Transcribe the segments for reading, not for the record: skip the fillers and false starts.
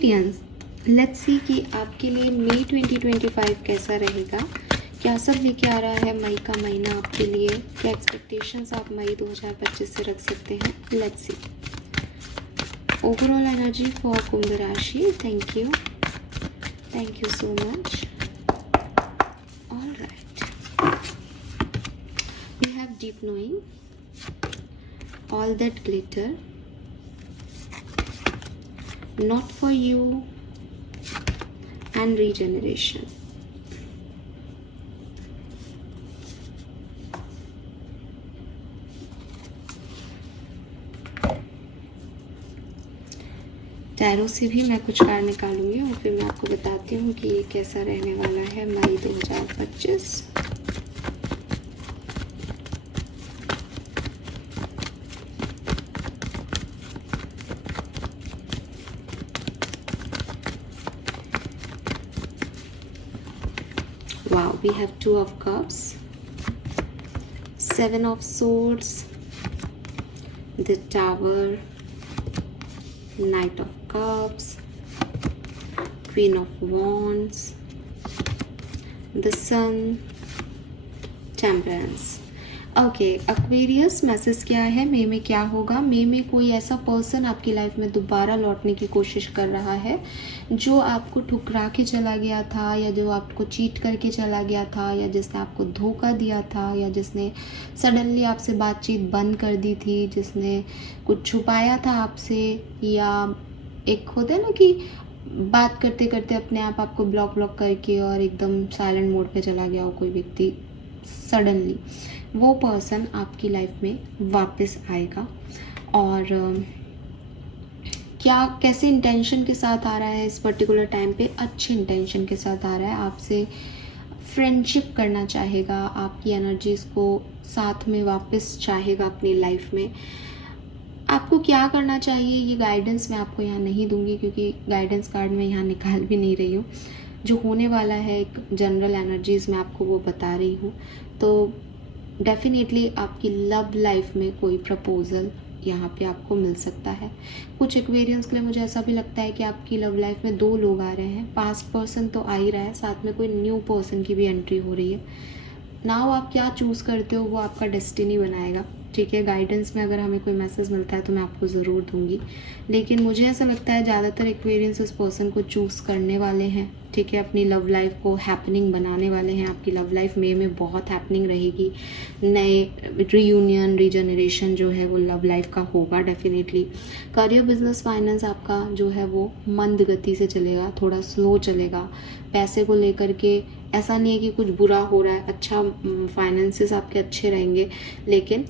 Experience. Let's see कि आपके लिए मई 2025 कैसा रहेगा, क्या सब लेके आ रहा है मई का महीना आपके लिए, क्या एक्सपेक्टेशंस आप मई 2025 से रख सकते हैं। Let's see overall energy for कुंभ राशि। Thank you so much. All right, we have deep knowing, all that glitter, not for you, and regeneration. Tarot से भी मैं कुछ कार्ड निकालूंगी और फिर मैं आपको बताती हूँ कि ये कैसा रहने वाला है मई 2025। Wow, we have Two of Cups, Seven of Swords, the Tower, Knight of Cups, Queen of Wands, the Sun, Temperance. Okay Aquarius, message क्या है मई में क्या होगा। मई में कोई ऐसा पर्सन आपकी लाइफ में दोबारा लौटने की कोशिश कर रहा है जो आपको ठुकरा के चला गया था, या जो आपको चीट करके चला गया था, या जिसने आपको धोखा दिया था, या जिसने सडनली आपसे बातचीत बंद कर दी थी, जिसने कुछ छुपाया था आपसे, या एक होता है ना कि बात करते करते अपने आप आपको ब्लॉक करके और एकदम साइलेंट मोड पे चला गया हो कोई व्यक्ति सडनली, वो पर्सन आपकी लाइफ में वापस आएगा। और क्या कैसे इंटेंशन के साथ आ रहा है इस पर्टिकुलर टाइम पे, अच्छे इंटेंशन के साथ आ रहा है, आपसे फ्रेंडशिप करना चाहेगा, आपकी एनर्जीज को साथ में वापस चाहेगा अपनी लाइफ में। आपको क्या करना चाहिए ये गाइडेंस मैं आपको यहाँ नहीं दूंगी, क्योंकि गाइडेंस कार्ड मैं यहाँ निकाल भी नहीं रही हूँ। जो होने वाला है एक जनरल एनर्जीज मैं आपको वो बता रही हूँ। तो डेफिनेटली आपकी लव लाइफ में कोई प्रपोजल यहाँ पे आपको मिल सकता है। कुछ एक्वेरियंस के लिए मुझे ऐसा भी लगता है कि आपकी लव लाइफ में 2 लोग आ रहे हैं, पास्ट पर्सन तो आ ही रहा है, साथ में कोई न्यू पर्सन की भी एंट्री हो रही है। नाउ आप क्या चूज़ करते हो वो आपका डेस्टिनी बनाएगा, ठीक है। गाइडेंस में अगर हमें कोई मैसेज मिलता है तो मैं आपको ज़रूर दूंगी, लेकिन मुझे ऐसा लगता है ज़्यादातर एक्वेरियंस उस पर्सन को चूज़ करने वाले हैं, ठीक है, अपनी लव लाइफ को हैपनिंग बनाने वाले हैं। आपकी लव लाइफ मई में बहुत हैपनिंग रहेगी, नए रीयूनियन रीजनरेशन जो है वो लव लाइफ का होगा डेफिनेटली। करियर बिजनेस फाइनेंस आपका जो है वो मंद गति से चलेगा, थोड़ा स्लो चलेगा। पैसे को लेकर के ऐसा नहीं है कि कुछ बुरा हो रहा है, अच्छा फाइनेंसेस आपके अच्छे रहेंगे, लेकिन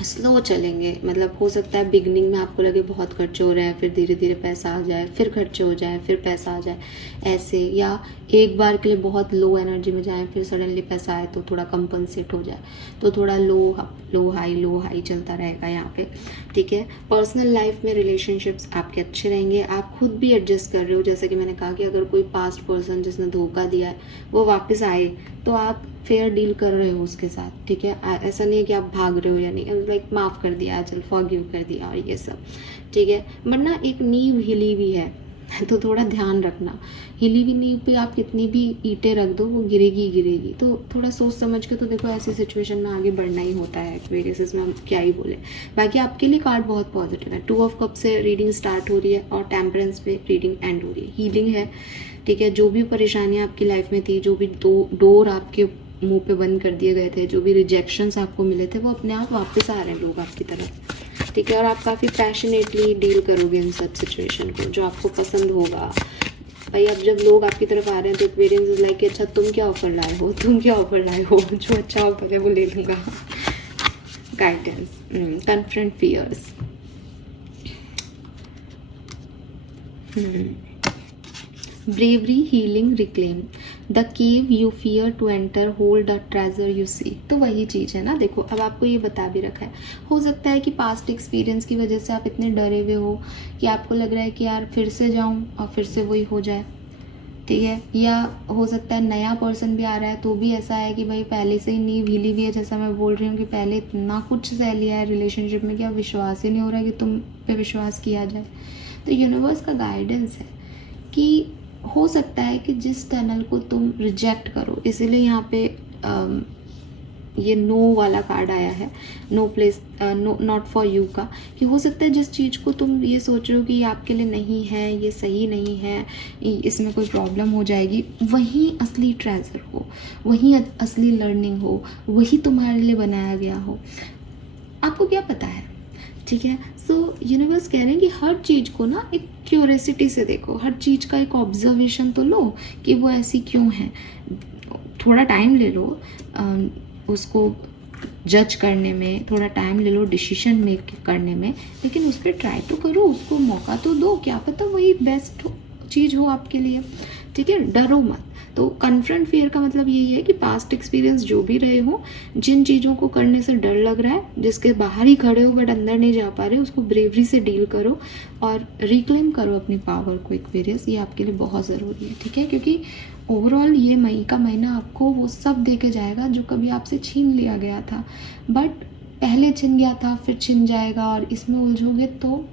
स्लो चलेंगे। मतलब हो सकता है बिगनिंग में आपको लगे बहुत खर्चे हो रहे हैं, फिर धीरे धीरे पैसा आ जाए, फिर खर्चे हो जाए, फिर पैसा आ जाए, ऐसे। या एक बार के लिए बहुत लो एनर्जी में जाए, फिर सडनली पैसा आए तो थोड़ा कंपनसेट हो जाए, तो थोड़ा लो हाई चलता रहेगा यहाँ पे, ठीक है। पर्सनल लाइफ में रिलेशनशिप्स आपके अच्छे रहेंगे, आप खुद भी एडजस्ट कर रहे हो। जैसे कि मैंने कहा कि अगर कोई पास्ट पर्सन जिसने धोखा दिया है वो वापस आए तो आप फेयर डील कर रहे हो उसके साथ, ठीक है। ऐसा नहीं है कि आप भाग रहे हो, या नहीं, लाइक माफ़ कर दिया, चल फॉरगिव कर दिया और ये सब, ठीक है। वरना एक नींव हिली हुई है तो थोड़ा ध्यान रखना, हिली हुई नींव पे आप कितनी भी ईंटें रख दो वो गिरेगी, तो थोड़ा सोच समझ के। तो देखो ऐसी सिचुएशन में आगे बढ़ना ही होता है एक्वेरियस में, हम क्या ही बोले। बाकी आपके लिए कार्ड बहुत पॉजिटिव है। 2 ऑफ कप से रीडिंग स्टार्ट हो रही है और टेम्परेंस पे रीडिंग एंड हो रही है, हीलिंग है, ठीक है। जो भी परेशानियाँ आपकी लाइफ में थी, जो भी डोर आपके मुंह पे बंद कर दिए गए थे, जो भी रिजेक्शंस आपको मिले थे, वो अपने आप वापस आ रहे हैं लोग आपकी तरफ, ठीक है। और आप काफ़ी पैशनेटली डील करोगे इन सब सिचुएशन को, जो आपको पसंद होगा। भाई अब जब लोग आपकी तरफ आ रहे हैं तो एक्सपीरियंस इज लाइक अच्छा तुम क्या ऑफर लाए हो, जो अच्छा ऑफर है वो ले लूँगा। Guidance, confront fears, bravery, healing, reclaim the cave you fear to enter, hold the treasure you seek। तो वही चीज़ है ना। देखो अब आपको ये बता भी रखा है, हो सकता है कि पास्ट एक्सपीरियंस की वजह से आप इतने डरे हुए हो कि आपको लग रहा है कि यार फिर से जाऊं और फिर से वही हो जाए, ठीक है। या हो सकता है नया पर्सन भी आ रहा है तो भी ऐसा है कि भाई पहले से ही नींव हिली हुई है, जैसा मैं बोल रही हूँ कि पहले इतना कुछ सह लिया है रिलेशनशिप में कि अब विश्वास ही नहीं हो रहा है कि तुम पे विश्वास किया जाए। तो यूनिवर्स का गाइडेंस है कि हो सकता है कि जिस टनल को तुम रिजेक्ट करो, इसीलिए यहाँ पे ये नो वाला कार्ड आया है, no place, no not for you का, कि हो सकता है जिस चीज़ को तुम ये सोच रहे हो कि ये आपके लिए नहीं है, ये सही नहीं है, इसमें कोई प्रॉब्लम हो जाएगी, वही असली ट्रेजर हो, वही असली लर्निंग हो, वही तुम्हारे लिए बनाया गया हो। आपको क्या पता है, ठीक है। सो यूनिवर्स कह रहे हैं कि हर चीज़ को ना एक क्यूरियोसिटी से देखो, हर चीज़ का एक ऑब्जर्वेशन तो लो कि वो ऐसी क्यों है। थोड़ा टाइम ले लो उसको जज करने में, थोड़ा टाइम ले लो डिसीजन मेक करने में, लेकिन उस पर ट्राई तो करो, उसको मौका तो दो, क्या पता वही बेस्ट चीज़ हो आपके लिए, ठीक है। डरो मत। तो कन्फ्रंट फियर का मतलब यही है कि पास्ट एक्सपीरियंस जो भी रहे हो, जिन चीज़ों को करने से डर लग रहा है, जिसके बाहर ही खड़े हो बट अंदर नहीं जा पा रहे, उसको ब्रेवरी से डील करो और रिक्लेम करो अपनी पावर को। एक्वेरियस, ये आपके लिए बहुत ज़रूरी है, ठीक है, क्योंकि ओवरऑल ये मई का महीना आपको वो सब दे के जाएगा जो कभी आपसे छीन लिया गया था, बट पहले छिन गया था फिर छिन जाएगा, और इसमें उलझोगे तो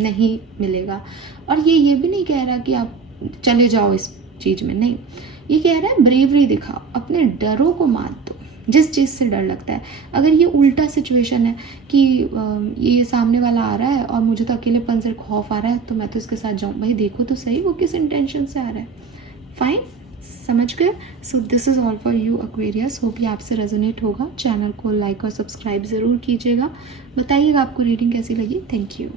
नहीं मिलेगा। और ये भी नहीं कह रहा कि आप चले जाओ इस चीज़ में, नहीं, ये कह रहा है ब्रेवरी दिखाओ, अपने डरों को मात दो, जिस चीज़ से डर लगता है। अगर ये उल्टा सिचुएशन है कि ये सामने वाला आ रहा है और मुझे तो अकेलेपन से खौफ आ रहा है, तो मैं तो इसके साथ जाऊँ, भाई देखो तो सही वो किस इंटेंशन से आ रहा है। फाइन, समझ गए। So this is all for you Aquarius, hope ये आपसे रेजोनेट होगा। चैनल को लाइक और सब्सक्राइब ज़रूर कीजिएगा, बताइएगा आपको रीडिंग कैसी लगी। Thank you.